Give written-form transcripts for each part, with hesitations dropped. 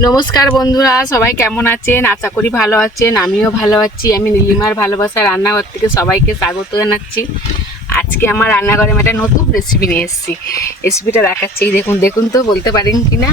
নমস্কার বন্ধুরা, সবাই কেমন আছেন? আশা করি ভালো আছেন। আমিও ভালো আছি। আমি নীলিমার ভালোবাসা রান্নাঘর থেকে সবাইকে স্বাগত জানাচ্ছি। আজকে আমার রান্নাঘরে আমি একটা নতুন রেসিপি নিয়ে এসেছি। রেসিপিটা দেখাচ্ছি, দেখুন দেখুন তো বলতে পারেন কি না।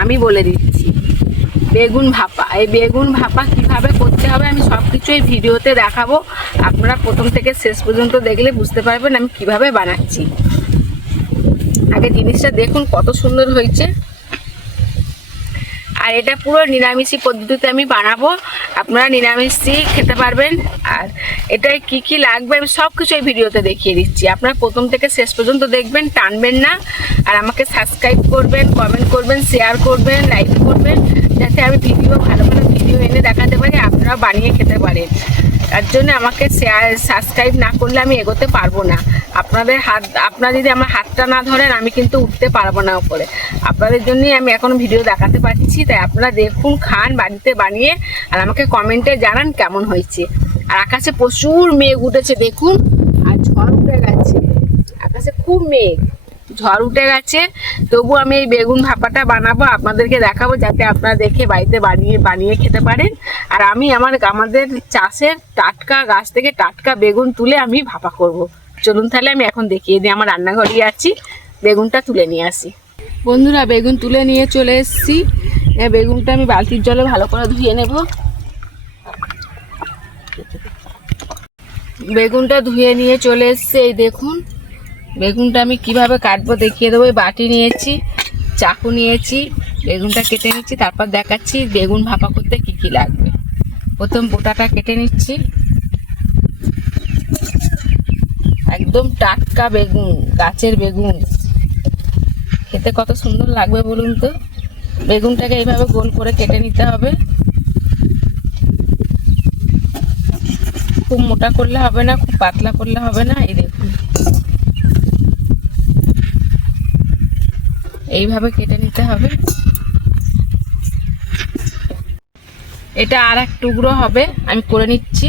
আমি বলে দিচ্ছি, বেগুন ভাপা। এই বেগুন ভাপা কিভাবে করতে হবে আমি সব কিছুই ভিডিওতে দেখাবো। আপনারা প্রথম থেকে শেষ পর্যন্ত দেখলে বুঝতে পারবেন আমি কিভাবে বানাচ্ছি। আগে জিনিসটা দেখুন কত সুন্দর হয়েছে। আর এটা পুরো নিরামিষি পদ্ধতিতে আমি বানাবো, আপনারা নিরামিষই খেতে পারবেন। আর এটাই কি কি লাগবে আমি সব কিছু এই ভিডিওতে দেখিয়ে দিচ্ছি। আপনারা প্রথম থেকে শেষ পর্যন্ত দেখবেন, টানবেন না। আর আমাকে সাবস্ক্রাইব করবেন, কমেন্ট করবেন, শেয়ার করবেন, লাইক করবেন, যাতে আমি ভালো ভালো ভিডিও এনে দেখাতে পারি, আপনারা বানিয়ে খেতে পারেন। তার জন্য আমাকে সাবস্ক্রাইব না করলে আমি এগোতে পারবো না। আপনারা যদি আমার হাতটা না ধরেন আমি কিন্তু উঠতে পারবো না উপরে। আপনাদের জন্যই আমি এখন ভিডিও দেখাতে পারছি। তাই আপনারা দেখুন, খান, বাড়িতে বানিয়ে আর আমাকে কমেন্টে জানান কেমন হয়েছে। আর আকাশে প্রচুর মেঘ উঠেছে দেখুন, আর ঝড় উঠে গেছে। আকাশে খুব মেঘ, ঝড় উঠে গেছে। তবু আমি এই বেগুন ভাপাটা বানাবো, আপনাদেরকে দেখাবো, যাতে আপনারা দেখে বাড়িতে বানিয়ে খেতে পারেন। আর আমি আমাদের চাষের টাটকা গাছ থেকে টাটকা বেগুন তুলে আমি ভাপা করব। চলুন তাহলে আমি এখন দেখিয়ে দিই। আমার রান্নাঘরে আছি, বেগুনটা তুলে নিয়ে আসি। বন্ধুরা, বেগুন তুলে নিয়ে চলে এসেছি। বেগুনটা আমি বালতির জলে ভালো করে ধুয়ে নেব। বেগুনটা ধুয়ে নিয়ে চলে এসেছি। এই দেখুন বেগুনটা আমি কিভাবে কাটবো দেখিয়ে দেবো। বাটি নিয়েছি, চাকু নিয়েছি, বেগুনটা কেটে নিচ্ছি, তারপর দেখাচ্ছি বেগুন ভাপা করতে কি কি লাগবে। প্রথম বোটাটা কেটে নিচ্ছি। একদম টাটকা বেগুন, গাছের বেগুন, খেতে কত সুন্দর লাগবে বলুন তো। বেগুনটাকে এইভাবে গোল করে কেটে নিতে হবে। খুব মোটা করলে হবে না, খুব পাতলা করলে হবে না। এই দেখুন এইভাবে কেটে নিতে হবে। এটা আর এক টুকরো হবে, আমি করে নিচ্ছি।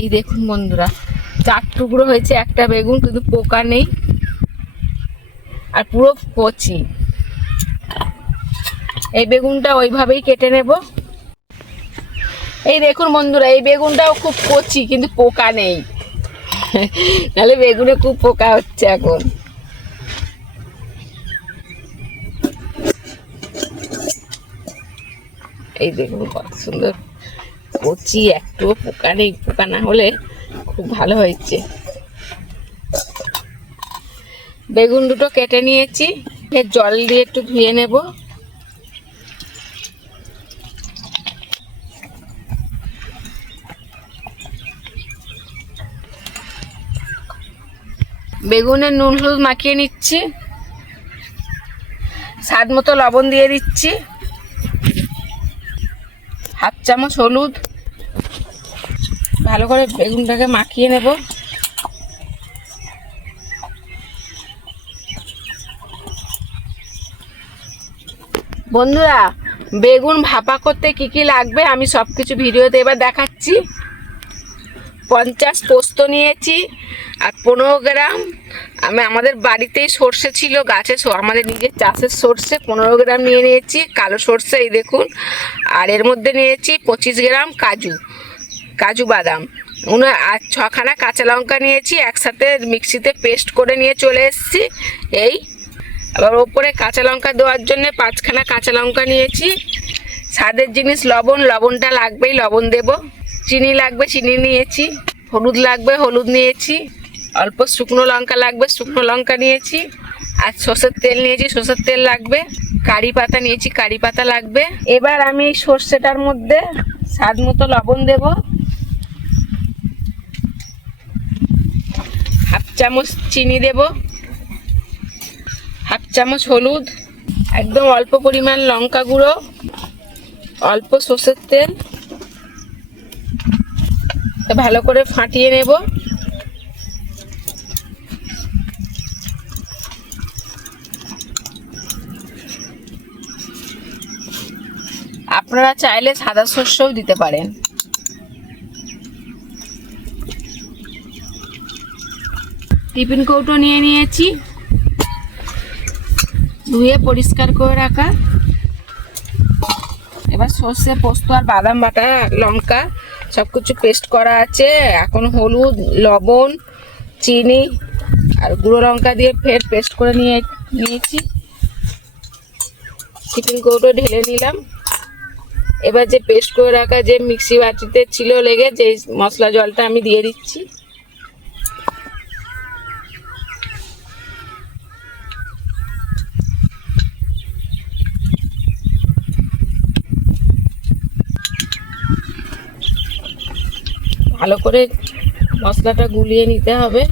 এই দেখুন বন্ধুরা, 4 টুকরো হয়েছে একটা বেগুন, কিন্তু পোকা নেই আর পুরো কচি। এই বেগুনটা ওইভাবেই কেটে নেব। এই দেখুন বন্ধুরা, এই বেগুনটাও খুব কচি, কিন্তু পোকা নেই। নাহলে বেগুনে খুব পোকা হচ্ছে এখন। এই দেখুন কত সুন্দর কচি, একটুও পোকা নেই। পোকা না হলে খুব ভালো হয়েছে। বেগুন দুটো কেটে নিয়েছি, জল দিয়ে একটু ধুয়ে নেব। বেগুনে নুন হলুদ মাখিয়ে নিচ্ছি, স্বাদ মতো লবণ দিয়ে দিচ্ছি, হাফ চামচ হলুদ। ভালো করে বেগুনটাকে মাখিয়ে নেব। বন্ধুরা, বেগুন ভাপা করতে কি কি লাগবে আমি সব কিছু ভিডিওতে এবার দেখাচ্ছি। 50 পোস্ত নিয়েছি, আর 15 গ্রাম আমাদের বাড়িতেই সর্ষে ছিল, গাছে আমাদের নিজের চাষের সর্ষে 15 গ্রাম নিয়ে নিয়েছি, কালো সর্ষে। এই দেখুন। আর এর মধ্যে নিয়েছি 25 গ্রাম কাজু বাদাম। আর 6খানা কাঁচা লঙ্কা নিয়েছি, একসাথে মিক্সিতে পেস্ট করে নিয়ে চলে এসেছি। এই আবার ওপরে কাঁচা লঙ্কা দেওয়ার জন্য 5খানা কাঁচা লঙ্কা নিয়েছি। স্বাদের জিনিস লবণটা লাগবেই, লবণ দেব। চিনি লাগবে, চিনি নিয়েছি। হলুদ লাগবে, হলুদ নিয়েছি। অল্প শুকনো লঙ্কা লাগবে, শুকনো লঙ্কা নিয়েছি। আর সর্ষের তেল নিয়েছি, সর্ষের তেল লাগবে। কারি পাতা নিয়েছি, কারি পাতা লাগবে। এবার আমি সর্ষেটার মধ্যে স্বাদ মতো লবণ দেব, হাফ চামচ চিনি দেব, হাফ চামচ হলুদ, একদম অল্প পরিমাণ লঙ্কা গুঁড়ো, অল্প সর্ষের তেল। ভালো করে ফাটিয়ে নেব। আপনারা চাইলে সাদা সর্ষেও দিতে পারেন। টিফিন কৌটো নিয়ে নিয়েছি, ধুয়ে পরিষ্কার করে রাখা। এবার সর্ষে, পোস্ত আর বাদাম বাটা, লঙ্কা সব কিছু পেস্ট করা আছে। এখন হলুদ, লবণ, চিনি আর গুঁড়ো লঙ্কা দিয়ে ফের পেস্ট করে নিয়েছি। টিফিন কৌটো ঢেলে নিলাম। এবার যে পেস্ট করে রাখা যে মিক্সি বাটিতে ছিল লেগে, যে মশলা জলটা আমি দিয়ে দিচ্ছি। ভালো করে মশলাটা গুলিয়ে নিতে হবে,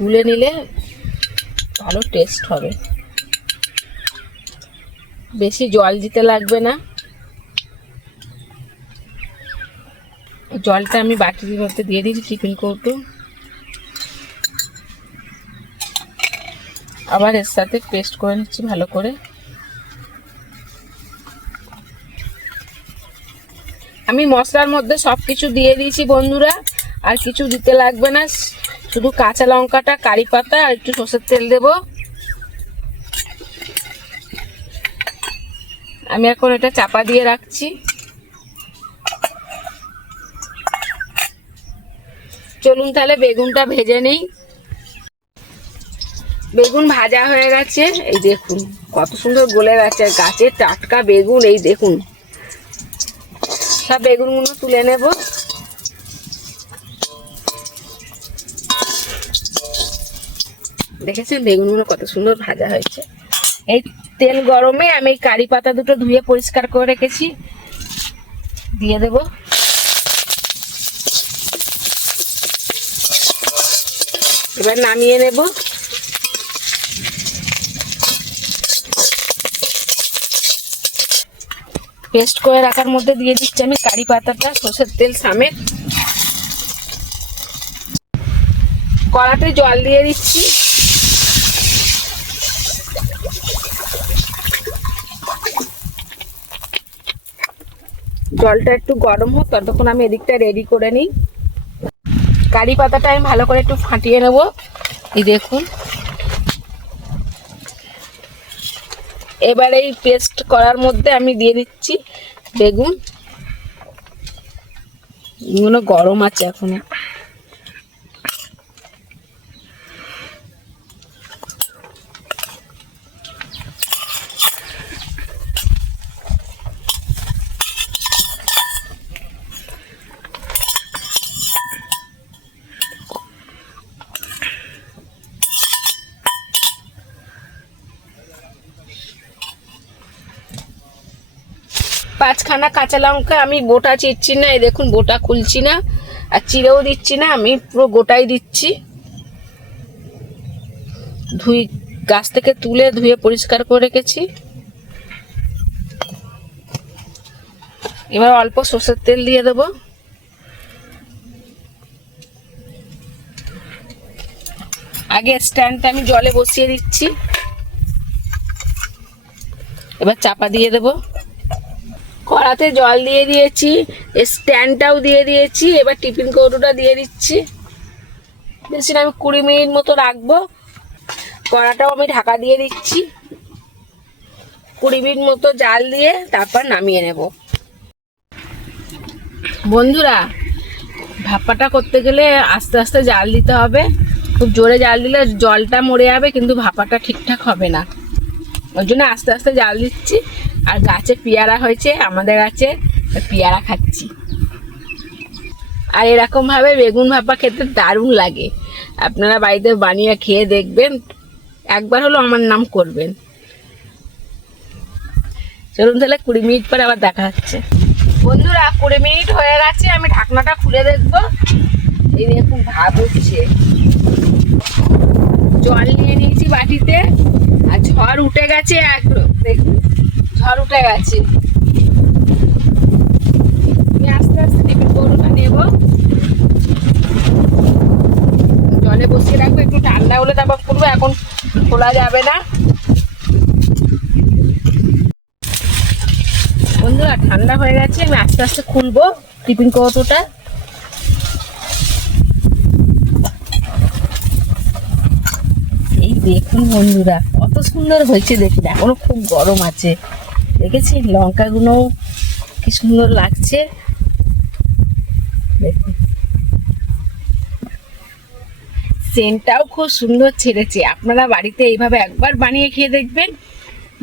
গুলে নিলে ভালো টেস্ট হবে। বেশি জল দিতে লাগবে না। জলটা আমি বাটির মধ্যে দিয়ে দিচ্ছি, টিফিন কৌটো। আবার এর সাথে পেস্ট করে নিচ্ছি ভালো করে। আমি মশলার মধ্যে সব কিছু দিয়ে দিয়েছি বন্ধুরা, আর কিছু দিতে লাগবে না। শুধু কাঁচা লঙ্কাটা, কারি পাতা আর একটু সরষের তেল দেব। আমি এখন এটা চাপা দিয়ে রাখছি। চলুন তাহলে বেগুনটা ভেজে নেই। বেগুন ভাজা হয়ে গেছে, এই দেখুন কত সুন্দর গলে গেছে। গাছের টাটকা বেগুন, এই দেখুন। সব বেগুনগুলো তুলে নেব। দেখেছেন বেগুনগুলো কত সুন্দর ভাজা হয়েছে। এই তেল গরমে আমি কারি পাতা দুটো ধুয়ে পরিষ্কার করে রেখেছি, দিয়ে দেব। এবার নামিয়ে নেব। পেস্ট করে রাখার মধ্যে দিয়ে দিচ্ছি আমি কারি পাতাটা সরষের তেল সমেত। কড়াতে জল দিয়ে দিচ্ছি। জলটা একটু গরম হোক, ততক্ষণ আমি এদিকটা রেডি করে নিই। কারি পাতাটা আমি ভালো করে একটু ফাটিয়ে নেব। এই দেখুন। এবার এই পেস্ট করার মধ্যে আমি দিয়ে দিচ্ছি বেগুন। এগুলো গরম আছে এখনো। পাঁচখানা কাঁচা লঙ্কা আমি গোটা চিরছি না, এই দেখুন গোটা খুলছি না আর চিড়েও দিচ্ছি না, আমি পুরো গোটাই দিচ্ছি। গাছ থেকে তুলে ধুয়ে পরিষ্কার করে রেখেছি। এবার অল্প সরষের তেল দিয়ে দেব। আগে স্ট্যান্ডটা আমি জলে বসিয়ে দিচ্ছি। এবার চাপা দিয়ে দেব। কড়াতে জল দিয়ে দিয়েছি, স্ট্যান্ডটাও দিয়ে দিয়েছি। এবার টিফিন কৌটোটা দিয়ে দিচ্ছি। বেশি না, আমি 20 মিনিট মতো রাখবো। কড়াটাও আমি ঢাকা দিয়ে দিচ্ছি। 20 মিনিট মতো জাল দিয়ে তারপর নামিয়ে নেব। বন্ধুরা, ভাপাটা করতে গেলে আস্তে আস্তে জাল দিতে হবে। খুব জোরে জাল দিলে জলটা মরে যাবে, কিন্তু ভাপাটা ঠিকঠাক হবে না। ওই জন্য আস্তে আস্তে জাল দিচ্ছি। আর গাছে পেয়ারা হয়েছে, আমাদের গাছে পেয়ারা খাচ্ছি। আর এরকম ভাবে বেগুন ভাপা খেতে দারুণ লাগে। আপনারা বাড়িতে বানিয়ে খেয়ে দেখবেন, একবার হলো আমার নাম করবেন। চলুন তাহলে 20 মিনিট পর আবার দেখা হচ্ছে। বন্ধুরা, 20 মিনিট হয়ে গেছে, আমি ঢাকনাটা খুলে দেখবো। এই দেখুন ভাব উঠছে। জল নিয়ে নিয়েছি বাটিতে, আর ঝড় উঠে গেছে। দেখুন ঝড় উঠে গেছে। আস্তে আস্তে টিফিন কৌটোটা নেব, জলে বসিয়ে রাখবো। একটু ঠান্ডা হলে তারপর খুলবো, এখন খোলা যাবে না। বন্ধুরা, ঠান্ডা হয়ে গেছে, আমি আস্তে আস্তে খুলবো টিফিন কৌটোটা। দেখুন বন্ধুরা কত সুন্দর হয়েছে, দেখুন এখনো খুব গরম আছে। দেখেছি লঙ্কাগুলো কি সুন্দর লাগছে, দেখুন সেন্টটাও খুব সুন্দর ছেড়েছে। আপনারা বাড়িতে এইভাবে একবার বানিয়ে খেয়ে দেখবেন,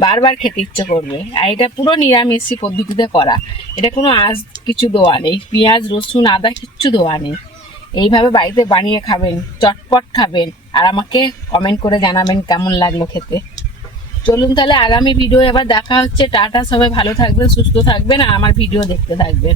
বারবার খেতে ইচ্ছে করবে। আর এটা পুরো নিরামিষি পদ্ধতিতে করা, এটা কোনো আঁশ কিছু দেওয়া নেই, পেঁয়াজ রসুন আদা কিচ্ছু দেওয়া নেই। এইভাবে বাড়িতে বানিয়ে খাবেন, চটপট খাবেন, আর আমাকে কমেন্ট করে জানাবেন কেমন লাগলো খেতে। চলুন তাহলে আগামী ভিডিও এবার দেখা হচ্ছে। টাটা, সবাই ভালো থাকবেন, সুস্থ থাকবেন, আর আমার ভিডিও দেখতে থাকবেন।